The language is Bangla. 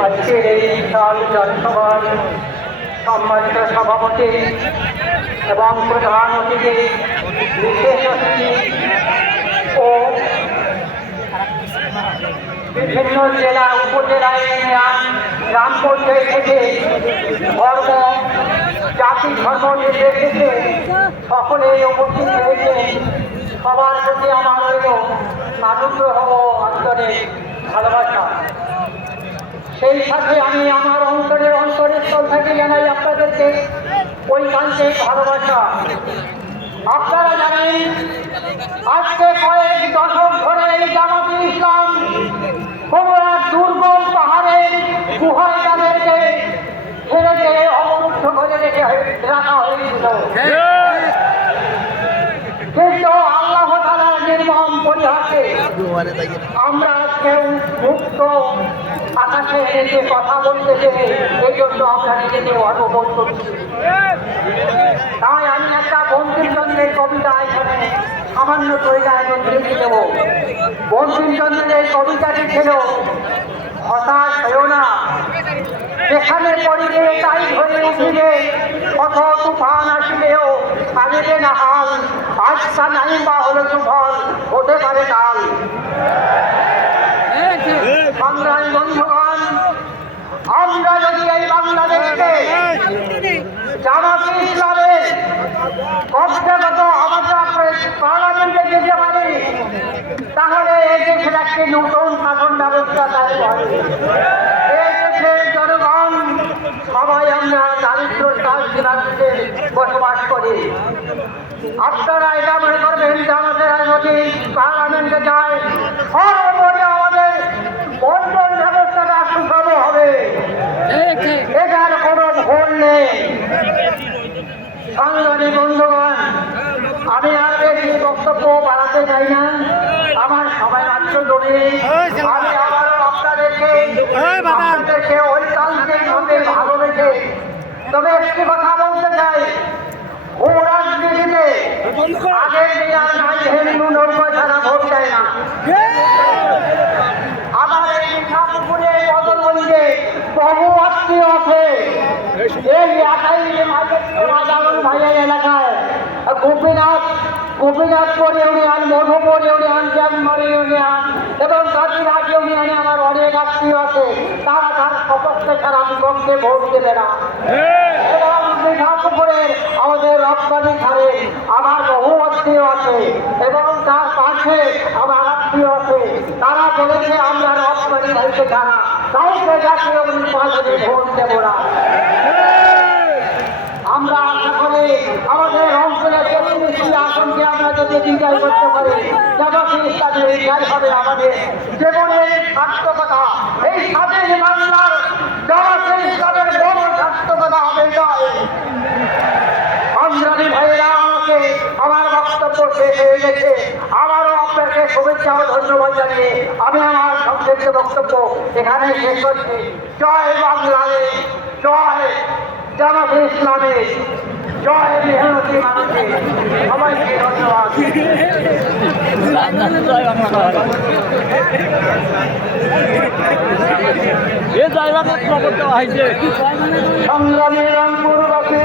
আজকের এই বিশাল জনসভার সম্মানিত সভাপতি এবং প্রধান অতিথি ও বিভিন্ন জেলা উপজেলা ইউনিয়ন গ্রাম পর্যায় থেকে ধর্ম জাতি ধর্ম নির্বিশেষে সকলেই উপস্থিত হয়েছে সবার প্রতি আমার রইল আনুগ্রহ ভালোবাসা। সেই সাথে আমি আমার অন্তরের অন্তরের স্থল থেকে জানাই আপনাদেরকে ঐকান্তিক ভালোবাসা। আপনারা জানেন, আজকে কয়েক দশক ধরে এই জামাতি ইসলাম কোনো এক পাহাড়ের গুহায় তাদেরকে ছেড়ে দিয়ে করে রেখে রাখা হয়েছিল। নির্মম পরিহাসে আমরা কেউ মুক্ত আকাশে এসে কথা বলতে পেরে এই জন্য আমরা নিজেকে অনুভব করছি। তাই আমি একটা বঙ্কিমচন্দ্রের কবিতা এখানে সামান্য তৈরায় লিখে দেব। বঙ্কিমচন্দ্রের কবিতাটি ছিল হতাশ হয়েও না। যেখানে পড়িবে তাই ধরে উঠিবে। কত তুফান আসিলেও আগে না হাল আজকা নাই বা হলো সুফল হতে পারে কাল। সংগ্রামী বন্ধুগণ আমরা যদি এই বাংলাদেশকে জামাতে ইসলামের কবজাগত অবস্থা পার্লামেন্টে যেতে পারি তাহলে এই দেশের একটি নতুন শাসন ব্যবস্থা চালু হবে। এই দেশের জনগণ সবাই আমরা দারিদ্র রাজ্যে বসবাস করি। আপনারা এটা মনে করবেন যে আমাদের যদি পার্লামেন্টে যায়? সর্বোপরি আমাদের বন্টন ব্যবস্থাটা সুষম হবে। এটার কোনো ভুল নেই। সংগ্রামী বন্ধুগণ আমি আর বেশি বক্তব্য বাড়াতে চাই না। আমার সবাই মাত্র জমি আমি আবারও আপনাদেরকে আপনাদেরকে ঐকান্তিক ভাবে ভালোবেসে তবে একটি কথা বলতে চাই। আমার এই ঠাকুরে বদলগঞ্জে বহু আত্মীয় আছে। এই একাই ভাইয়ের এলাকায়। Gopinath Gopinathpur union Madhupur union Shyamnagar union এবং কাশীঘাট ইউনিয়নে আমার অনেক আত্মীয় আছে। তারা তার সপক্ষে ছাড়া বিপক্ষে ভোট দেবে না। এবং ঠাকুরের আমাদের রপ্তানি ধারে আমার বহু আত্মীয় আছে এবং তার পাশে আমার আত্মীয় আছে বলেছে আমরা রপ্তানি ধারকে ছাড়া কাউকে জাতীয় নির্বাচনে ভোট দেব না। আমরা করি আমাদের অঞ্চলের প্রতিনিধি আসনকে আমরা যদি বিজয় করতে পারি যাবতীয় ইসলামের বিজয় হবে আমাদের। জীবনের সার্থকতা, এই স্বাধীন বাংলার জগতে ইসলামের বড় সার্থকতা হবে নয় সংগ্রামী ভাইয়েরা, আমাকে আমার বক্তব্য শেষ হয়ে গেছে। আমারও আপনাকে শুভেচ্ছা ও ধন্যবাদ জানিয়ে আমি আমার সংক্ষিপ্ত বক্তব্য এখানে শেষ করছি। জয় বাংলাদেশ জয় জামাতে ইসলামে জয় মেহনতি মানুষে সবাইকে ধন্যবাদ। সংগ্রামী রংপুরবাসী